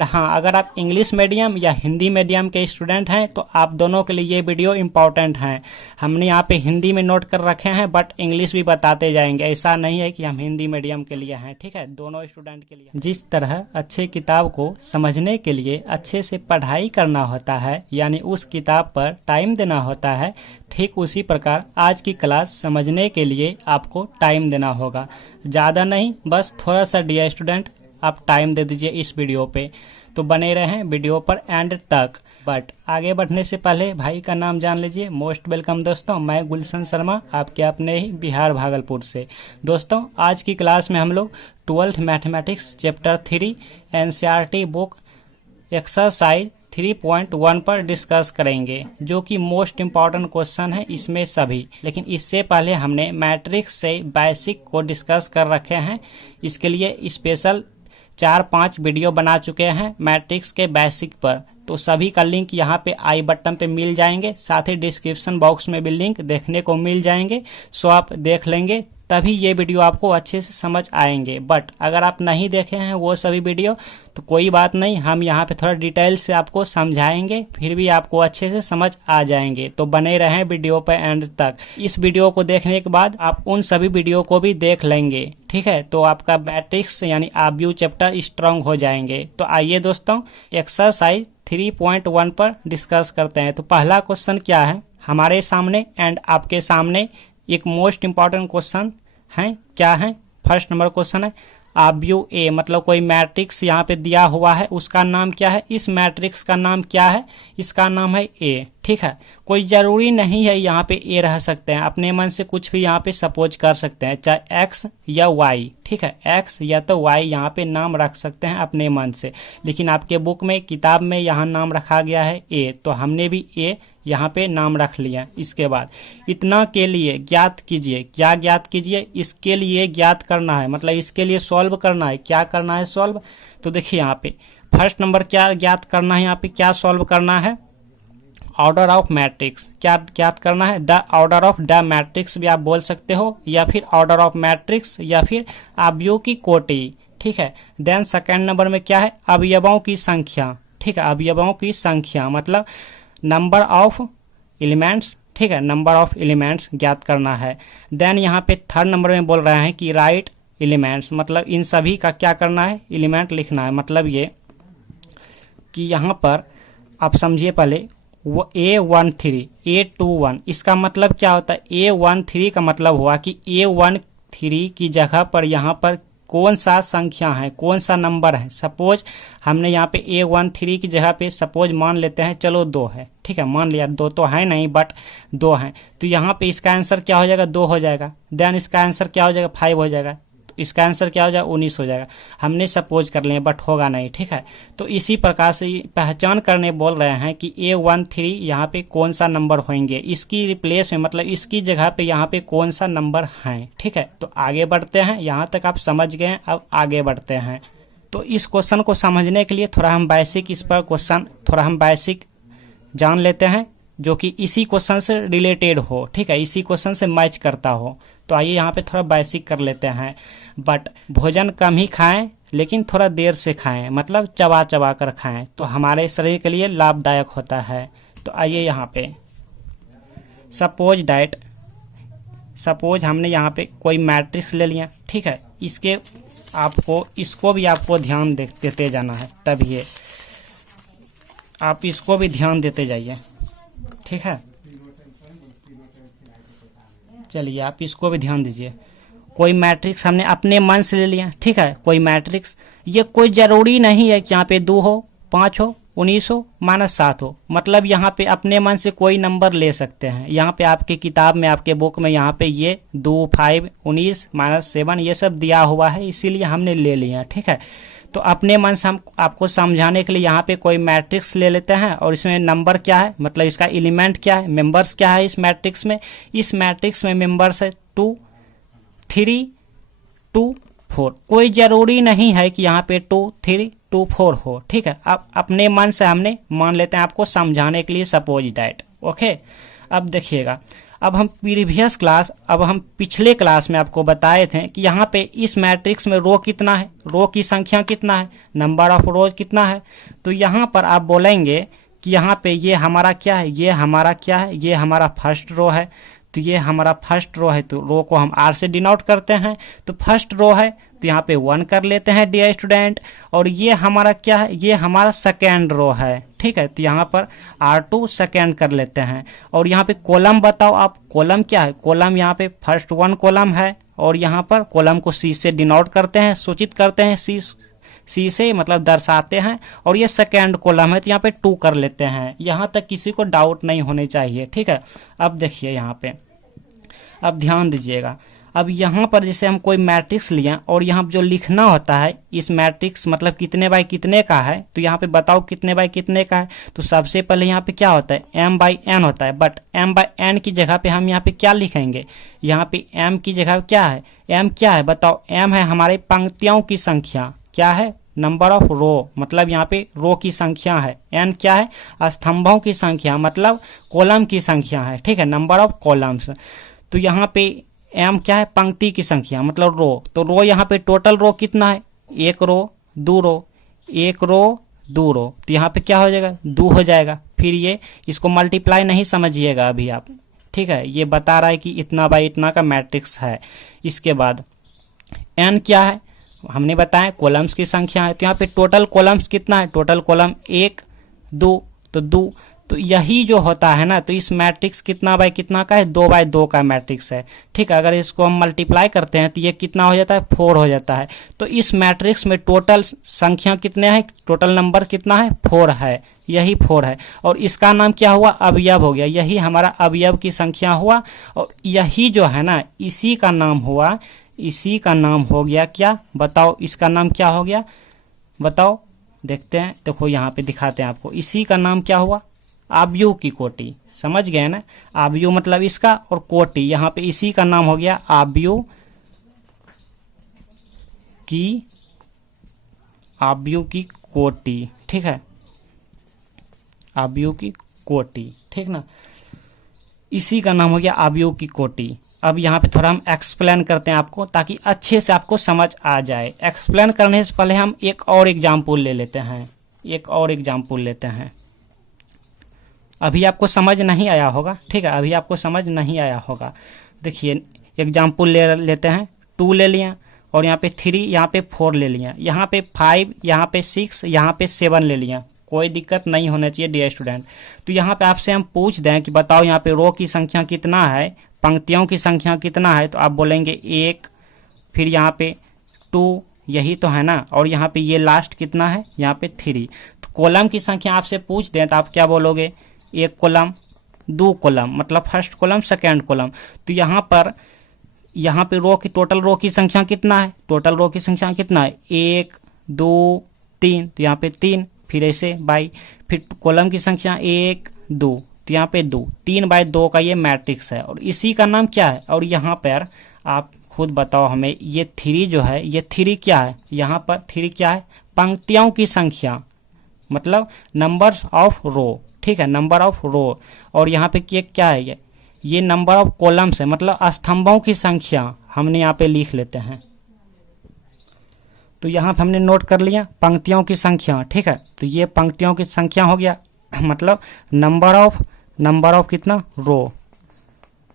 हाँ, अगर आप इंग्लिश मीडियम या हिंदी मीडियम के स्टूडेंट हैं तो आप दोनों के लिए ये वीडियो इम्पोर्टेंट है। हमने यहाँ पे हिंदी में नोट कर रखे हैं बट इंग्लिश भी बताते जाएंगे। ऐसा नहीं है कि हम हिंदी मीडियम के लिए हैं, ठीक है, दोनों स्टूडेंट के लिए। जिस तरह अच्छे किताब को समझने के लिए अच्छे से पढ़ाई करना होता है, यानी उस किताब पर टाइम देना होता है, ठीक उसी प्रकार आज की क्लास समझने के लिए आपको टाइम देना होगा। ज़्यादा नहीं, बस थोड़ा सा डियर स्टूडेंट आप टाइम दे दीजिए इस वीडियो पे। तो बने रहें वीडियो पर एंड तक। बट आगे बढ़ने से पहले भाई का नाम जान लीजिए। मोस्ट वेलकम दोस्तों, मैं गुलशन शर्मा, आपके अपने ही बिहार भागलपुर से। दोस्तों आज की क्लास में हम लोग 12th mathematics chapter 3 NCERT book exercise 3.1 पर डिस्कस करेंगे, जो कि मोस्ट इम्पॉर्टेंट क्वेश्चन है इसमें सभी। लेकिन इससे पहले हमने मैट्रिक्स से बेसिक को डिस्कस कर रखे हैं। इसके लिए स्पेशल 4-5 वीडियो बना चुके हैं मैट्रिक्स के बेसिक पर, तो सभी का लिंक यहाँ पे आई बटन पे मिल जाएंगे। साथ ही डिस्क्रिप्शन बॉक्स में भी लिंक देखने को मिल जाएंगे, सो आप देख लेंगे, तभी ये वीडियो आपको अच्छे से समझ आएंगे। बट अगर आप नहीं देखे हैं वो सभी वीडियो तो कोई बात नहीं, हम यहाँ पे थोड़ा डिटेल से आपको समझाएंगे, फिर भी आपको अच्छे से समझ आ जाएंगे। तो बने रहें वीडियो पे एंड तक। इस वीडियो को देखने के बाद आप उन सभी वीडियो को भी देख लेंगे, ठीक है, तो आपका मैट्रिक्स यानी आब्यू चैप्टर स्ट्रांग हो जाएंगे। तो आइए दोस्तों एक्सरसाइज 3.1 पर डिस्कस करते हैं। तो पहला क्वेश्चन क्या है हमारे सामने एंड आपके सामने, एक मोस्ट इंपॉर्टेंट क्वेश्चन है। क्या है? फर्स्ट नंबर क्वेश्चन है आब्यू ए, मतलब कोई मैट्रिक्स यहाँ पे दिया हुआ है, उसका नाम क्या है? इस मैट्रिक्स का नाम क्या है? इसका नाम है ए, ठीक है। कोई जरूरी नहीं है यहाँ पे ए रह सकते हैं, अपने मन से कुछ भी यहाँ पे सपोज कर सकते हैं, चाहे एक्स या वाई, ठीक है, एक्स या तो वाई यहाँ पे नाम रख सकते हैं अपने मन से। लेकिन आपके बुक में किताब में यहाँ नाम रखा गया है ए, तो हमने भी ए यहाँ पे नाम रख लिया। इसके बाद इतना के लिए ज्ञात कीजिए। क्या ज्ञात कीजिए? इसके लिए ज्ञात करना है, मतलब इसके लिए सॉल्व करना है। क्या करना है? सॉल्व। तो देखिए यहाँ पे फर्स्ट नंबर क्या ज्ञात करना है, यहाँ पे क्या सॉल्व करना है? Order of matrix. क्या ज्ञात करना है? The order of the matrix भी आप बोल सकते हो, या फिर ऑर्डर ऑफ मैट्रिक्स, या फिर आव्यूह की कोटि, ठीक है। देन सेकेंड नंबर में क्या है? अवयवों की संख्या, ठीक है, अवयवों की संख्या मतलब नंबर ऑफ एलिमेंट्स, ठीक है, नंबर ऑफ एलिमेंट्स ज्ञात करना है। देन यहाँ पे थर्ड नंबर में बोल रहे हैं कि राइट एलिमेंट्स, मतलब इन सभी का क्या करना है? एलिमेंट लिखना है। मतलब ये कि यहाँ पर आप समझिए पहले वो A13 A21, इसका मतलब क्या होता है? A13 का मतलब हुआ कि A13 की जगह पर यहाँ पर कौन सा संख्या है, कौन सा नंबर है। सपोज हमने यहाँ पे A13 की जगह पे सपोज मान लेते हैं, चलो 2 है, ठीक है, मान लिया 2 तो है नहीं बट 2 है, तो यहाँ पे इसका आंसर क्या हो जाएगा? 2 हो जाएगा। देन इसका आंसर क्या हो जाएगा? 5 हो जाएगा। तो इसका आंसर क्या हो जाएगा? 19 हो जाएगा। हमने सपोज कर लिया बट होगा नहीं, ठीक है। तो इसी प्रकार से पहचान करने बोल रहे हैं कि A13 यहाँ पे कौन सा नंबर होंगे, इसकी रिप्लेस में, मतलब इसकी जगह पे यहाँ पे कौन सा नंबर है, ठीक है। तो आगे बढ़ते हैं, यहाँ तक आप समझ गए, अब आगे बढ़ते हैं। तो इस क्वेश्चन को समझने के लिए थोड़ा हम बेसिक इस पर क्वेश्चन थोड़ा हम बेसिक जान लेते हैं, जो कि इसी क्वेश्चन से रिलेटेड हो, ठीक है, इसी क्वेश्चन से मैच करता हो। तो आइए यहाँ पे थोड़ा बेसिक कर लेते हैं। बट भोजन कम ही खाएं लेकिन थोड़ा देर से खाएं, मतलब चबा चबा कर खाएं, तो हमारे शरीर के लिए लाभदायक होता है। तो आइए यहाँ पे सपोज डैट, सपोज हमने यहाँ पे कोई मैट्रिक्स ले लिया, ठीक है, इसके आपको इसको भी आपको ध्यान देते जाना है, तभी ये आप इसको भी ध्यान देते जाइए, ठीक है। चलिए आप इसको भी ध्यान दीजिए। कोई मैट्रिक्स हमने अपने मन से ले लिया, ठीक है, कोई मैट्रिक्स, ये कोई जरूरी नहीं है कि यहाँ पे 2 हो, 5 हो, 19 हो, -7 हो, मतलब यहाँ पे अपने मन से कोई नंबर ले सकते हैं। यहाँ पे आपके किताब में, आपके बुक में यहाँ पे ये 2, 5, 19, -7 ये सब दिया हुआ है, इसीलिए हमने ले लिया, ठीक है। तो अपने मन से हम आपको समझाने के लिए यहाँ पे कोई मैट्रिक्स ले लेते हैं, और इसमें नंबर क्या है, मतलब इसका एलिमेंट क्या है, मेंबर्स क्या है इस मैट्रिक्स में। इस मैट्रिक्स में मेंबर्स है 2, 3, 2, 4। कोई जरूरी नहीं है कि यहाँ पे 2, 3, 2, 4 हो, ठीक है। अब अपने मन से हमने मान लेते हैं आपको समझाने के लिए, सपोज डैट, ओके। अब देखिएगा, अब हम पिछले क्लास में आपको बताए थे कि यहाँ पे इस मैट्रिक्स में रो कितना है, रो की संख्या कितना है, नंबर ऑफ रोज कितना है। तो यहाँ पर आप बोलेंगे कि यहाँ पे ये हमारा क्या है, ये हमारा क्या है, ये हमारा फर्स्ट रो है। तो ये हमारा फर्स्ट रो है, तो रो को हम आर से डिनोट करते हैं। तो फर्स्ट रो है तो यहाँ पे 1 कर लेते हैं डियर स्टूडेंट। और ये हमारा क्या है, ये हमारा सेकेंड रो है, ठीक है। तो यहाँ पर R2 सेकेंड कर लेते हैं। और यहाँ पे कॉलम बताओ आप, कॉलम क्या है, कॉलम यहाँ पे फर्स्ट 1 कॉलम है। और यहाँ पर कॉलम को C से डिनोट करते हैं, सूचित करते हैं, सी से मतलब दर्शाते हैं। और ये सेकेंड कॉलम है तो यहाँ पे 2 कर लेते हैं। यहाँ तक किसी को डाउट नहीं होने चाहिए, ठीक है। अब देखिए यहाँ पे, अब ध्यान दीजिएगा। अब यहाँ पर जैसे हम कोई मैट्रिक्स लिए और यहाँ जो लिखना होता है, इस मैट्रिक्स मतलब कितने बाय कितने का है, तो यहाँ पे बताओ कितने बाय कितने का है। तो सबसे पहले यहाँ पे क्या होता है, m/n होता है। बट m/n की जगह पे हम यहाँ पे क्या लिखेंगे, यहाँ पे m की जगह क्या है, m क्या है बताओ, m है हमारे पंक्तियों की संख्या, क्या है, नंबर ऑफ रो, मतलब यहाँ पे रो की संख्या है। n क्या है, स्तंभों की संख्या मतलब कॉलम की संख्या है, ठीक है, नंबर ऑफ कॉलम्स। तो यहाँ पे m क्या है, पंक्ति की संख्या मतलब रो। तो रो यहाँ पे टोटल रो कितना है, 1 रो 2 रो, 1 रो 2 रो। तो यहाँ पे क्या हो जाएगा, 2 हो जाएगा। फिर ये इसको मल्टीप्लाई नहीं समझिएगा अभी आप, ठीक है, ये बता रहा है कि इतना बाई इतना का मैट्रिक्स है। इसके बाद n क्या है, हमने बताया कॉलम्स की संख्या है। तो यहाँ पे टोटल कॉलम्स कितना है, टोटल कॉलम 1 2, तो 2। तो यही जो होता है ना, तो इस मैट्रिक्स कितना बाय कितना का है, 2 बाय 2 का मैट्रिक्स है, ठीक है। अगर इसको हम मल्टीप्लाई करते हैं तो ये कितना हो जाता है, 4 हो जाता है। तो इस मैट्रिक्स में टोटल संख्या कितने हैं, टोटल नंबर कितना है, 4 है, यही 4 है। और इसका नाम क्या हुआ, अवयव हो गया, यही हमारा अवयव की संख्या हुआ। और यही जो है ना, इसी का नाम हुआ, इसी का नाम हो गया क्या, बताओ इसका नाम क्या हो गया, बताओ, देखते हैं। देखो यहाँ पे दिखाते हैं आपको, इसी का नाम क्या हुआ, आव्यूह की कोटि। समझ गए ना, आव्यूह मतलब इसका, और कोटि यहाँ पे इसी का नाम हो गया आव्यूह की कोटि, ठीक है, आव्यूह की कोटि, ठीक ना, इसी का नाम हो गया आव्यूह की कोटि। अब यहाँ पे थोड़ा हम एक्सप्लेन करते हैं आपको, ताकि अच्छे से आपको समझ आ जाए। एक्सप्लेन करने से पहले हम एक और एग्जाम्पल ले लेते हैं, एक और एग्जाम्पल लेते हैं। अभी आपको समझ नहीं आया होगा, ठीक है, अभी आपको समझ नहीं आया होगा। देखिए एग्जाम्पल लेते हैं, 2 ले लिया, और यहाँ पे 3, यहाँ पे 4 ले लिया, यहाँ पे 5, यहाँ पे 6, यहाँ पे 7 ले लिया। कोई दिक्कत नहीं होना चाहिए डियर स्टूडेंट। तो यहाँ पे आपसे हम पूछ दें कि बताओ यहाँ पे रो की संख्या कितना है, पंक्तियों की संख्या कितना है, तो आप बोलेंगे 1, फिर यहाँ पे 2, यही तो है ना, और यहाँ पे ये लास्ट कितना है, यहाँ पे 3। तो कॉलम की संख्या आपसे पूछ दें तो आप क्या बोलोगे, 1 कॉलम 2 कॉलम, मतलब फर्स्ट कॉलम सेकेंड कॉलम। तो यहाँ पे रो की टोटल रो की संख्या कितना है, टोटल रो की संख्या कितना है, 1 2 3, तो यहाँ पे 3, फिर ऐसे बाई, फिर कॉलम की संख्या 1 2, तो यहाँ पे 2, 3 बाय 2 का ये मैट्रिक्स है। और इसी का नाम क्या है, और यहाँ पर आप खुद बताओ हमें, ये 3 जो है, ये 3 क्या है, यहाँ पर 3 क्या है, पंक्तियों की संख्या मतलब नंबर ऑफ रो, ठीक है, नंबर ऑफ रो। और यहाँ पे क्या है, ये नंबर ऑफ कॉलम्स है, मतलब स्तंभों की संख्या हमने यहाँ पे लिख लेते हैं। तो यहाँ पे हमने नोट कर लिया पंक्तियों की संख्या, ठीक है। तो ये पंक्तियों की संख्या हो गया, मतलब नंबर ऑफ कितना, रो,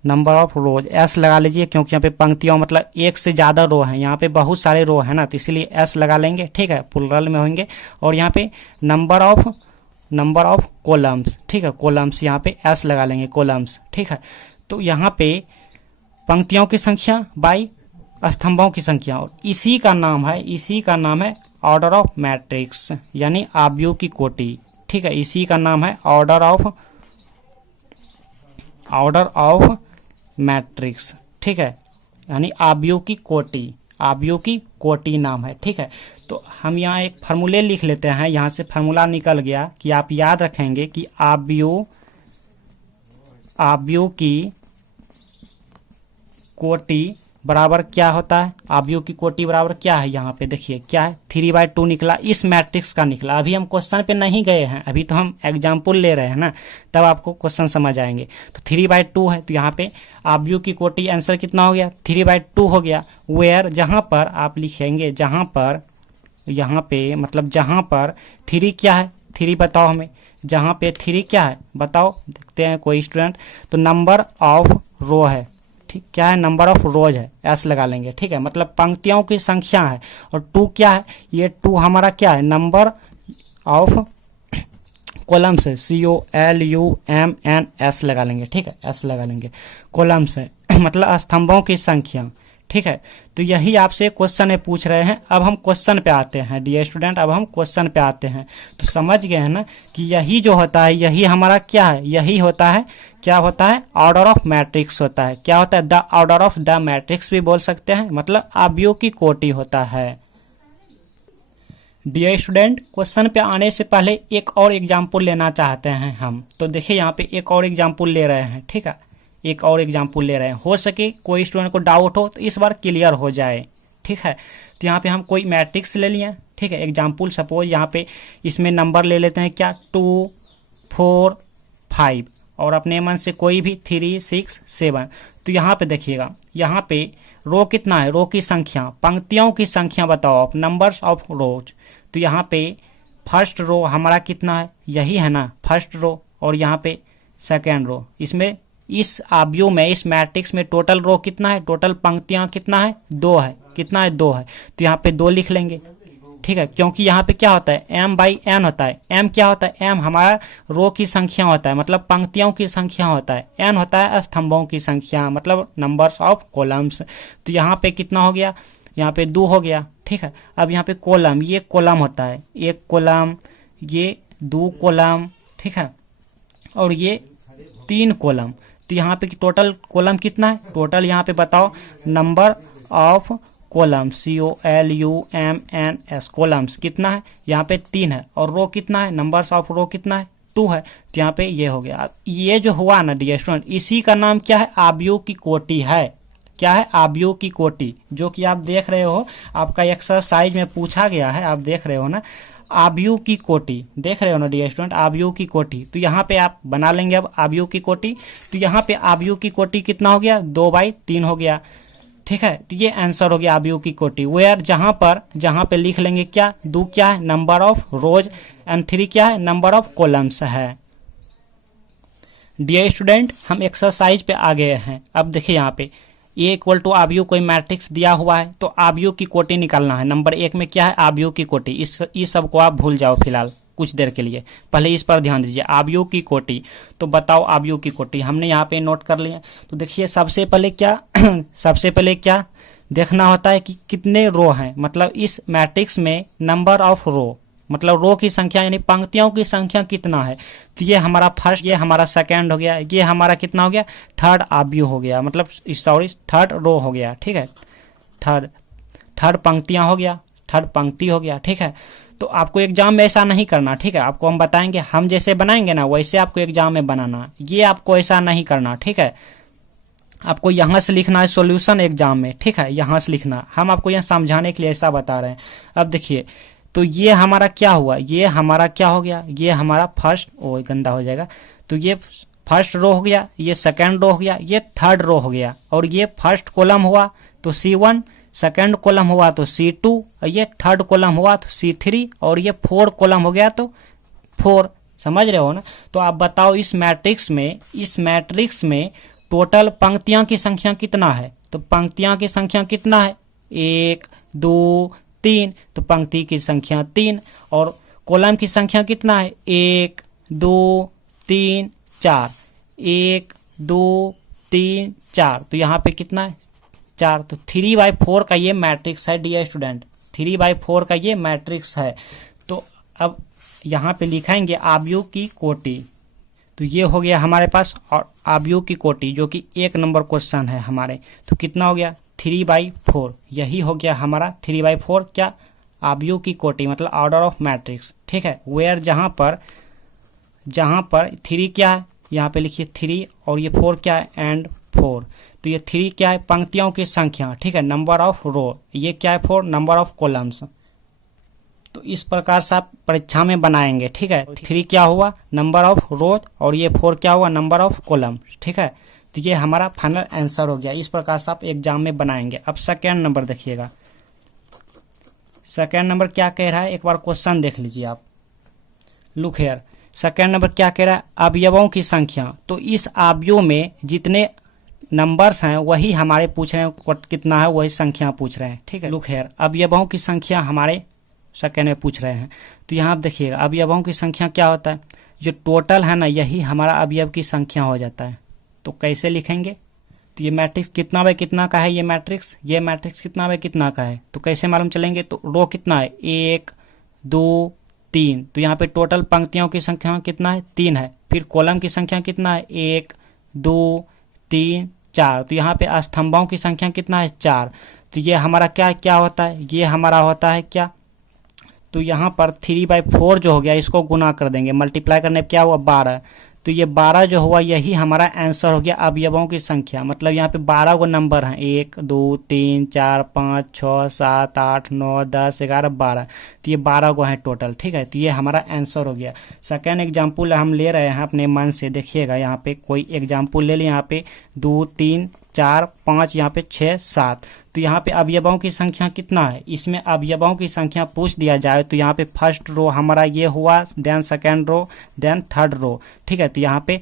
नंबर ऑफ रोज, एस लगा लीजिए, क्योंकि यहाँ पे पंक्तियों मतलब एक से ज़्यादा रो है, यहाँ पे बहुत सारे रो है ना, तो इसलिए एस लगा लेंगे, ठीक है, प्लुरल में होंगे। और यहाँ पे नंबर ऑफ कॉलम्स, ठीक है, कॉलम्स यहाँ पे एस लगा लेंगे, कॉलम्स, ठीक है। तो यहाँ पे पंक्तियों की संख्या बाई स्तंभों की संख्या, और इसी का नाम है ऑर्डर ऑफ मैट्रिक्स, यानी आव्यूह की कोटि, ठीक है, इसी का नाम है ऑर्डर ऑफ मैट्रिक्स, ठीक है, यानी आव्यूह की कोटि नाम है, ठीक है। तो हम यहाँ एक फार्मूले लिख लेते हैं, यहाँ से फार्मूला निकल गया कि आप याद रखेंगे कि आव्यूह की कोटि बराबर क्या होता है, आव्यूह की कोटि बराबर क्या है, यहाँ पे देखिए क्या है 3/2 निकला, इस मैट्रिक्स का निकला। अभी हम क्वेश्चन पे नहीं गए हैं, अभी तो हम एग्जाम्पल ले रहे हैं ना, तब आपको क्वेश्चन समझ आएंगे। तो 3/2 है, तो यहाँ पे आव्यूह की कोटि आंसर कितना हो गया 3/2 हो गया। वेयर जहाँ पर आप लिखेंगे, जहाँ पर यहाँ पे मतलब जहाँ पर 3 क्या है, 3 बताओ हमें, जहाँ पे 3 क्या है बताओ, देखते हैं कोई स्टूडेंट। तो नंबर ऑफ रो है, ठीक, क्या है नंबर ऑफ रोज है, एस लगा लेंगे, ठीक है, मतलब पंक्तियों की संख्या है। और 2 क्या है, ये 2 हमारा क्या है नंबर ऑफ कॉलम्स है, COLUMNS लगा लेंगे, ठीक है, एस लगा लेंगे, कॉलम्स है मतलब स्तंभों की संख्या, ठीक है। तो यही आपसे क्वेश्चन में पूछ रहे हैं। अब हम क्वेश्चन पे आते हैं डियर स्टूडेंट, अब हम क्वेश्चन पे आते हैं। तो समझ गए हैं ना कि यही जो होता है, यही हमारा क्या है, यही होता है, क्या होता है ऑर्डर ऑफ मैट्रिक्स होता है। क्या होता है, the order of the matrix भी बोल सकते हैं, मतलब आव्यूह की कोटि होता है। डियर स्टूडेंट, क्वेश्चन पे आने से पहले एक और एग्जाम्पल लेना चाहते हैं हम। तो देखिए यहाँ पे एक और एग्जाम्पल ले रहे हैं, ठीक है, एक और एग्जाम्पल ले रहे हैं, हो सके कोई स्टूडेंट को डाउट हो तो इस बार क्लियर हो जाए, ठीक है। तो यहाँ पे हम कोई मैट्रिक्स ले लिए, ठीक है, एग्जाम्पल सपोज यहाँ पे इसमें नंबर ले लेते हैं क्या 2 4 5 और अपने मन से कोई भी 3 6 7। तो यहाँ पे देखिएगा, यहाँ पे रो कितना है, रो की संख्या, पंक्तियों की संख्या बताओ आप, नंबर्स ऑफ रोज। तो यहाँ पे फर्स्ट रो हमारा कितना है, यही है ना फर्स्ट रो, और यहाँ पे सेकेंड रो। इसमें इस आव्यूह में, इस मैट्रिक्स में टोटल रो कितना है, टोटल पंक्तियां कितना है 2 है, कितना है 2 है। तो यहाँ पे 2 लिख लेंगे, ठीक है, क्योंकि यहाँ पे क्या होता है M/N होता है। M क्या होता है, M हमारा रो की संख्या होता है, मतलब पंक्तियों की संख्या होता है। N होता है स्तंभों की संख्या, मतलब नंबर्स ऑफ कॉलम्स। तो यहाँ पे कितना हो गया, यहाँ पे 2 हो गया, ठीक है। अब यहाँ पे कॉलम, ये कॉलम होता है, एक कॉलम, ये 2 कॉलम, ठीक है, और ये 3 कॉलम। तो यहाँ पे टोटल कॉलम कितना है, टोटल यहाँ पे बताओ number of column COLUMNS columns कितना है, यहाँ पे 3 है, और रो कितना है, नंबर्स ऑफ रो कितना है 2 है। तो यहाँ पे ये हो गया। अब ये जो हुआ ना डियर स्टूडेंट, इसी का नाम क्या है, आव्यूह की कोटि है। क्या है, आव्यूह की कोटि, जो कि आप देख रहे हो, आपका एक्सरसाइज में पूछा गया है, आप देख रहे हो ना, आव्यूह की कोटि देख रहे हो ना डियर स्टूडेंट, आव्यूह की कोटि। तो यहाँ पे आप बना लेंगे अब आव्यूह की कोटि। तो यहाँ पे आव्यूह की कोटि कितना हो गया, 2/3 हो गया, ठीक है। तो ये आंसर हो गया आव्यूह की कोटि। वेयर जहां पे लिख लेंगे क्या, 2 क्या है नंबर ऑफ रोज, एंड 3 क्या है नंबर ऑफ कॉलम्स है। डियर स्टूडेंट, हम एक्सरसाइज पे आ गए हैं। अब देखिए यहाँ पे A = आव्यूह कोई मैट्रिक्स दिया हुआ है, तो आव्यूह की कोटि निकालना है। नंबर 1 में क्या है, आव्यूह की कोटि। इस सब को आप भूल जाओ फिलहाल कुछ देर के लिए, पहले इस पर ध्यान दीजिए, आव्यूह की कोटि। तो बताओ आव्यूह की कोटि हमने यहाँ पे नोट कर लिया। तो देखिए सबसे पहले क्या देखना होता है कि कितने रो हैं, मतलब इस मैट्रिक्स में नंबर ऑफ रो, मतलब रो की संख्या यानी पंक्तियों की संख्या कितना है। तो ये हमारा फर्स्ट, ये हमारा सेकंड हो गया, ये हमारा कितना हो गया, थर्ड आव्यूह हो गया, मतलब सॉरी थर्ड रो हो गया, ठीक है, थर्ड पंक्तियां हो गया, थर्ड पंक्ति हो गया, ठीक है। तो आपको एग्जाम में ऐसा नहीं करना, ठीक है, आपको हम बताएंगे, हम जैसे बनाएंगे ना वैसे आपको एग्जाम में बनाना, ये आपको ऐसा नहीं करना, ठीक है। आपको यहाँ से लिखना है सॉल्यूशन एग्जाम में, ठीक है, यहाँ से लिखना, हम आपको यहाँ समझाने के लिए ऐसा बता रहे हैं। अब देखिए, तो ये हमारा क्या हुआ, ये हमारा क्या हो गया, ये हमारा फर्स्ट, ओ गंदा हो जाएगा, तो ये फर्स्ट रो हो गया, ये सेकंड रो हो गया, ये थर्ड रो हो गया, और ये फर्स्ट कॉलम हुआ तो C1, सेकंड कॉलम हुआ तो C2, और ये थर्ड कॉलम हुआ तो C3, और ये 4 कॉलम हो गया तो 4। समझ रहे हो ना। तो आप बताओ इस मैट्रिक्स में टोटल पंक्तियां की संख्या कितना है। तो पंक्तियां की संख्या कितना है, 1 2 3, तो पंक्ति की संख्या 3, और कॉलम की संख्या कितना है, 1 2 3 4, 1 2 3 4, तो यहाँ पे कितना है 4। तो 3/4 का ये मैट्रिक्स है डियर स्टूडेंट, 3/4 का ये मैट्रिक्स है। तो अब यहाँ पे लिखेंगे आव्यूह की कोटि। तो ये हो गया हमारे पास और आव्यूह की कोटि, जो कि 1 नंबर क्वेश्चन है हमारे। तो कितना हो गया 3/4, यही हो गया हमारा 3/4 क्या, आव्यूह की कोटि, मतलब ऑर्डर ऑफ मैट्रिक्स, ठीक है। वेयर जहां पर 3 क्या है, यहाँ पे लिखिए 3 और ये 4 क्या है, एंड 4। तो ये 3 क्या है, पंक्तियों की संख्या, ठीक है, नंबर ऑफ रो। ये क्या है, 4 नंबर ऑफ कॉलम्स। तो इस प्रकार से आप परीक्षा में बनाएंगे, ठीक है। 3 क्या हुआ, नंबर ऑफ रोज, और ये 4 क्या हुआ, नंबर ऑफ कॉलम, ठीक है। तो ये हमारा फाइनल आंसर हो गया। इस प्रकार से आप एग्जाम में बनाएंगे। अब सेकेंड नंबर देखिएगा। सेकेंड नंबर क्या कह रहा है, एक बार क्वेश्चन देख लीजिए आप। लुक हियर, सेकेंड नंबर क्या कह रहा है, अवयवों की संख्या। तो इस अवयव में जितने नंबर्स हैं वही हमारे पूछ रहे हैं, कितना है वही संख्या पूछ रहे हैं, ठीक है। लुक हियर, अवयवों की संख्या हमारे सेकेंड में पूछ रहे हैं। तो यहाँ आप देखिएगा, अवयवों की संख्या क्या होता है, जो टोटल है ना यही हमारा अवयव की संख्या हो जाता है। तो कैसे लिखेंगे, तो ये मैट्रिक्स कितना बाय कितना का है, ये मैट्रिक्स कितना बाय कितना का है, तो कैसे मालूम चलेंगे। तो रो कितना है, 1 2 3। तो यहाँ पे टोटल पंक्तियों की संख्या कितना है, 3 है। फिर कॉलम की संख्या कितना है, 1 2 3 4। तो यहाँ पे स्तंभों की संख्या कितना है, 4। तो ये हमारा क्या होता है, ये हमारा होता है क्या, तो यहाँ पर 3/4 जो हो गया इसको गुना कर देंगे, मल्टीप्लाई करने पर क्या हुआ, 12। तो ये 12 जो हुआ यही हमारा आंसर हो गया अवयवों की संख्या। मतलब यहाँ पे 12 गो नंबर हैं, 1 2 3 4 5 6 7 8 9 10 11 12। तो ये 12 गो हैं टोटल, ठीक है। तो ये हमारा आंसर हो गया। सेकेंड एग्जाम्पल हम ले रहे हैं अपने मन से, देखिएगा यहाँ पे कोई एग्जाम्पल ले लें। यहाँ पे 2 3 4 5, यहाँ पे 6 7। तो यहाँ पे अवयवों की संख्या कितना है, इसमें अवयवों की संख्या पूछ दिया जाए तो यहाँ पे फर्स्ट रो हमारा ये हुआ, then second row, then third row, ठीक है। तो यहाँ पे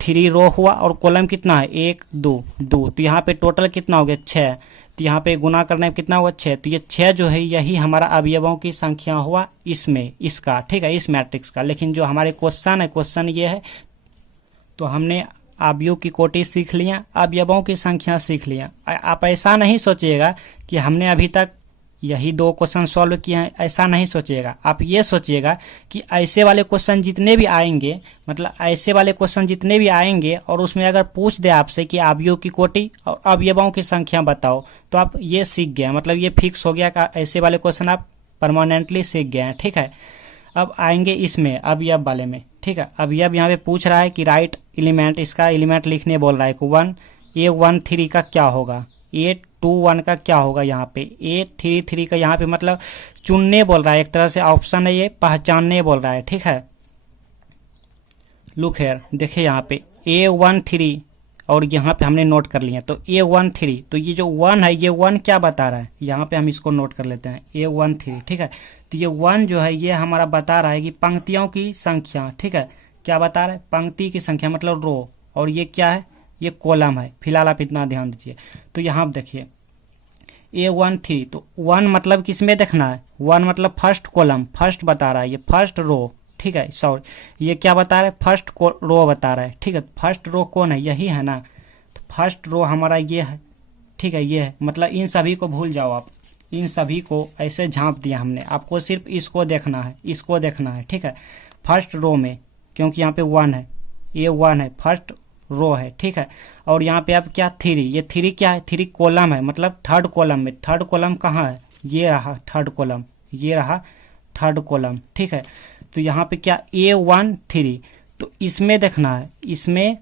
3 रो हुआ और कॉलम कितना है, 1 2 2। तो यहाँ पे टोटल कितना हो गया, 6। तो यहाँ पे गुना करने में कितना हुआ, 6। तो ये 6 जो है यही हमारा अवयवों की संख्या हुआ इसमें, इसका, ठीक है, इस मैट्रिक्स का। लेकिन जो हमारे क्वेश्चन है, क्वेश्चन ये है, तो हमने अवयव की कोटि सीख लिया, अवयवों की संख्या सीख लिया। आप ऐसा नहीं सोचिएगा कि हमने अभी तक यही 2 क्वेश्चन सॉल्व किए हैं, ऐसा नहीं सोचिएगा। आप ये सोचिएगा कि ऐसे वाले क्वेश्चन जितने भी आएंगे, मतलब ऐसे वाले क्वेश्चन जितने भी आएंगे और उसमें अगर पूछ दे आपसे कि अवयव की कोटि और अवयवों की संख्या बताओ, तो आप ये सीख गए, मतलब ये फिक्स हो गया कि ऐसे वाले क्वेश्चन आप परमानेंटली सीख गए हैं, ठीक है। अब आएंगे इसमें अवयव वाले में, ठीक है। अवयव यहाँ पे पूछ रहा है कि राइट एलिमेंट, इसका एलिमेंट लिखने बोल रहा है कि 1 A13 का क्या होगा, A21 का क्या होगा, यहाँ पे A33 का, यहाँ पे मतलब चुनने बोल रहा है, एक तरह से ऑप्शन है ये, पहचानने बोल रहा है, ठीक है। लुक हियर, देखिए यहाँ पे A13 और यहाँ पे हमने नोट कर लिया। तो A13, तो ये जो 1 है, ये 1 क्या बता रहा है, यहाँ पे हम इसको नोट कर लेते हैं, A13, ठीक है। तो ये 1 जो है ये हमारा बता रहा है कि पंक्तियों की संख्या, ठीक है। क्या बता रहा है, पंक्ति की संख्या मतलब रो, और ये क्या है, ये कॉलम है। फिलहाल आप इतना ध्यान दीजिए। तो यहाँ आप देखिए A13, तो 1 मतलब किसमें देखना है, 1 मतलब फर्स्ट कॉलम, फर्स्ट बता रहा है, ये फर्स्ट रो, ठीक है। सॉरी, ये क्या बता रहा है, फर्स्ट रो बता रहा है, ठीक है। फर्स्ट रो कौन है, यही है ना। तो फर्स्ट रो हमारा ये है, ठीक है, ये है। मतलब इन सभी को भूल जाओ आप, इन सभी को ऐसे झांप दिया हमने, आपको सिर्फ इसको देखना है, इसको देखना है, ठीक है। फर्स्ट रो में, क्योंकि यहाँ पे 1 है, ये 1 है, फर्स्ट रो है, ठीक है। और यहाँ पे अब क्या, 3, ये 3 क्या है, 3 कॉलम है, मतलब थर्ड कॉलम में। थर्ड कॉलम कहाँ है, ये रहा थर्ड कॉलम, ये रहा थर्ड कॉलम, ठीक है। तो यहाँ पे क्या, A13, तो इसमें देखना है, इसमें,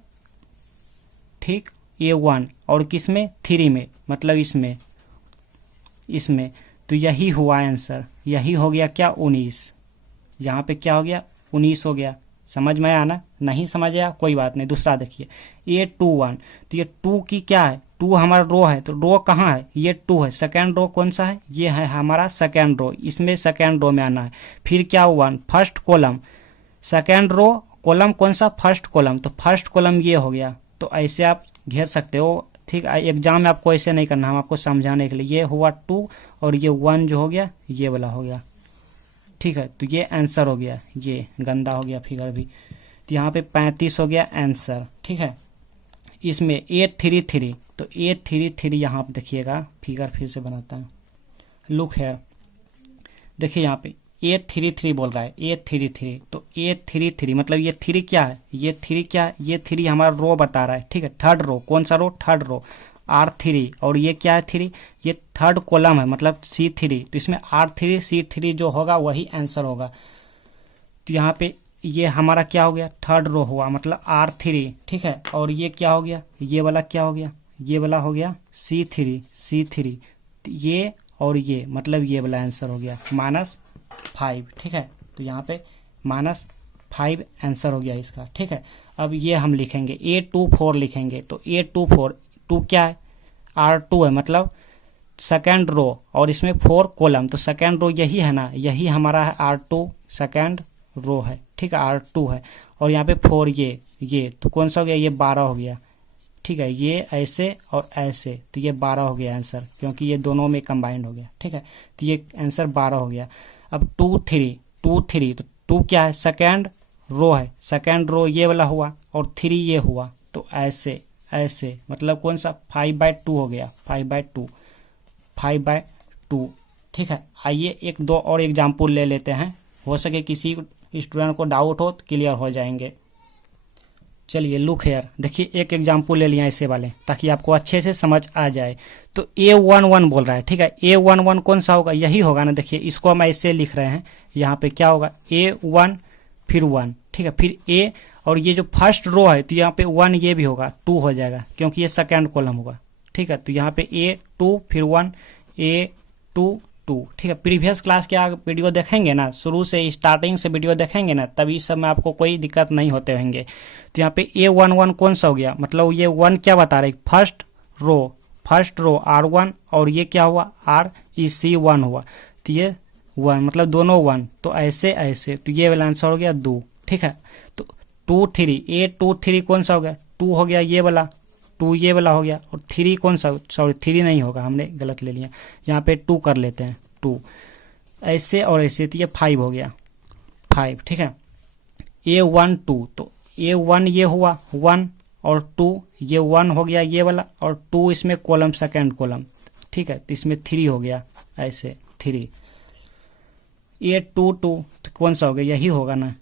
ठीक, A1, और किसमें, 3 में, मतलब इसमें। तो यही हुआ आंसर, यही हो गया क्या, 19। यहाँ पे क्या हो गया, 19 हो गया। समझ में आया ना, नहीं समझ आया कोई बात नहीं। दूसरा देखिए A21, तो ये 2 की क्या है, 2 हमारा रो है, तो रो कहाँ है, ये 2 है। सेकेंड रो कौन सा है, ये है हमारा सेकेंड रो, इसमें सेकेंड रो में आना है। फिर क्या हुआ, first column, second row, column कौन सा, फर्स्ट कॉलम, तो फर्स्ट कॉलम ये हो गया। तो ऐसे आप घेर सकते हो, ठीक। एग्जाम में आपको ऐसे नहीं करना, हम आपको समझाने के लिए। ये हुआ 2 और ये 1 जो हो गया, ये वाला हो गया, ठीक है। तो ये आंसर हो गया, ये गंदा हो गया फिगर भी। तो यहाँ पे 35 हो गया आंसर, ठीक है। इसमें A33, तो A33 यहाँ पे देखिएगा, फिगर फिर से बनाता है। लुक है, देखिए यहाँ पे A33 बोल रहा है, A33, तो A33 मतलब ये 3 क्या है, ये 3 क्या है, ये 3 हमारा रो बता रहा है, ठीक है। थर्ड रो, कौन सा रो, थर्ड रो, R3, और ये क्या है, 3, ये थर्ड कॉलम है, मतलब C3। तो इसमें R3 C3 जो होगा वही आंसर होगा। तो यहाँ पे ये हमारा क्या हो गया, थर्ड रो हुआ, मतलब R3, ठीक है। और ये क्या हो गया, ये वाला क्या हो गया, ये वाला हो गया C3, ये और ये, मतलब ये वाला आंसर हो गया -5, ठीक है। तो यहाँ पे -5 आंसर हो गया इसका, ठीक है। अब ये हम लिखेंगे A24 लिखेंगे, तो A24, 2 क्या है, R2 है, मतलब सेकेंड रो, और इसमें 4 कॉलम, तो सेकेंड रो यही है ना, यही हमारा है R2, सेकेंड रो है, ठीक है, R2 है। और यहाँ पे 4 ये तो कौन सा हो गया, ये 12 हो गया, ठीक है। ये ऐसे और ऐसे, तो ये 12 हो गया आंसर, क्योंकि ये दोनों में कंबाइंड हो गया, ठीक है। तो ये आंसर 12 हो गया। अब 2 3, तो 2 क्या है, सेकेंड रो है, सेकेंड रो ये वाला हुआ, और 3 ये हुआ, तो ऐसे ऐसे, मतलब कौन सा, 5/2 हो गया, 5/2, ठीक है। आइए एक दो और एग्जाम्पल ले लेते हैं, हो सके किसी स्टूडेंट को डाउट हो तो क्लियर हो जाएंगे। चलिए लुक हेयर, देखिए एक एग्जाम्पल ले लिया ऐसे वाले, ताकि आपको अच्छे से समझ आ जाए। तो A11 बोल रहा है, ठीक है। A11 कौन सा होगा, यही होगा ना, देखिए इसको हम ऐसे लिख रहे हैं, यहाँ पे क्या होगा, A1 फिर 1, ठीक है, फिर A, और ये जो फर्स्ट रो है तो यहाँ पे 1 ये भी होगा, 2 हो जाएगा, क्योंकि ये सेकेंड कॉलम होगा, ठीक है। तो यहाँ पे A2 फिर 1, A2 2, ठीक है। प्रीवियस क्लास के आप वीडियो देखेंगे ना, शुरू से स्टार्टिंग से वीडियो देखेंगे ना, तभी सब में आपको कोई दिक्कत नहीं होते होंगे। तो यहाँ पे A11 कौन सा हो गया, मतलब ये 1 क्या बता रहे, फर्स्ट रो R1, और ये क्या हुआ, REC1 हुआ, तो ये 1, मतलब दोनों 1, तो ऐसे ऐसे, तो ये वाला आंसर हो गया 2, ठीक है। तो 2 3, A23 कौन सा हो गया, 2 हो गया, ये वाला 2 ये वाला हो गया, और 3 कौन सा, सॉरी 3 नहीं होगा, हमने गलत ले लिया, यहाँ पे 2 कर लेते हैं, 2 ऐसे और ऐसे, तो ये 5 हो गया, 5, ठीक है। A12, तो A1 ये हुआ 1, और 2 ये 1 हो गया ये वाला, और 2 इसमें कॉलम, सेकेंड कॉलम, ठीक है। तो इसमें 3 हो गया, ऐसे 3। A22 तो कौन सा हो गया, यही होगा ना,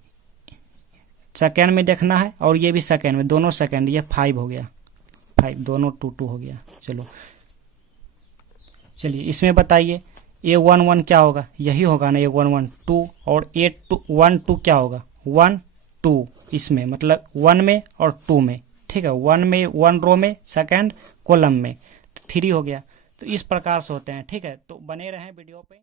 सेकेंड में देखना है, और ये भी सेकेंड में, दोनों सेकेंड, ये 5 हो गया, 5, दोनों 2 हो गया। चलिए इसमें बताइए A11 क्या होगा, यही होगा ना, A11 2, और A12 क्या होगा, 1 2, इसमें मतलब 1 में और 2 में, ठीक है, 1 में 1 रो में, सेकेंड कॉलम में, 3 हो गया। तो इस प्रकार से होते हैं, ठीक है। तो बने रहें वीडियो पे।